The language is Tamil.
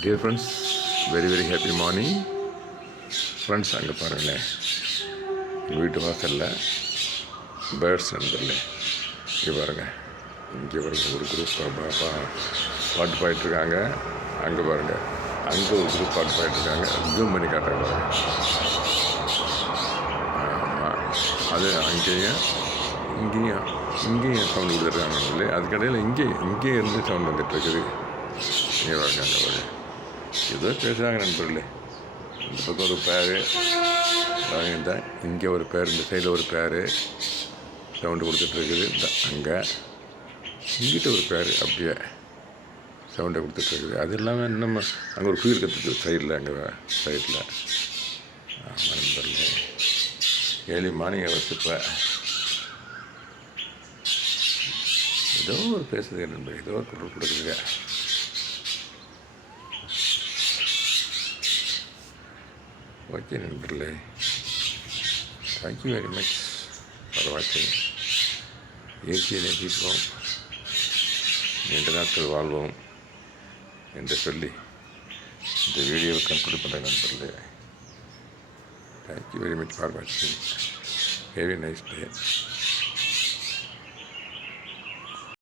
Dear friends, very very happy morning friends. அங்கே பாருங்களேன், எங்கள் வீட்டு வாசலில் பேர்ட்ஸ் நண்பர்களே, இங்கே பாருங்கள். இங்கே பாருங்கள், ஒரு குரூப் பாட்டு பாடிட்டுருக்காங்க. அங்கே பாருங்கள், அங்கே ஒரு குரூப் பாட்டு பாடிட்டுருக்காங்க. ஜூம் பண்ணி காட்டுறாங்க பாருங்கள். ஆமாம், அது அங்கேயும் இங்கேயும் சவுண்டு கொடுத்துட்ருக்காங்க நண்பர்களே. அதுக்கடையில் இங்கே இருந்து சவுண்டு வந்துட்டுருக்குது. இங்கே பாருங்க, அங்கே பாருங்க, ஏதோ பேசுகிறாங்க நண்பர்களே. இந்த பக்கம் ஒரு பேர் தான், இங்கே ஒரு பேர், இந்த சைடில் ஒரு பேர் சவுண்டு கொடுத்துட்ருக்குது. இந்த அங்கே இங்கிட்ட ஒரு பேர் அப்படியே சவுண்டை கொடுத்துட்ருக்குது. அது இல்லாமல் நம்ம அங்கே ஒரு குயில் கற்றுக்குது சைடில், அங்கே சைடில். ஆமாம் நண்பர்களே, ஏழு மார்னிங் வச்சுப்ப ஏதோ ஒரு பேசுதுங்க நண்பர், ஏதோ ஒரு குரல் கொடுக்குதுங்க. ஓகே நண்பர்களே, தேங்க்யூ வெரி மச் ஃபார் வாட்சிங். இயற்கையை நேசிப்போம், நீண்ட நாட்கள் வாழ்வோம் என்று சொல்லி இந்த வீடியோவை கன்க்ளூட் பண்ணுறேன் நண்பர்களே. தேங்க்யூ வெரி மச் ஃபார் வாட்சிங். Have a nice day.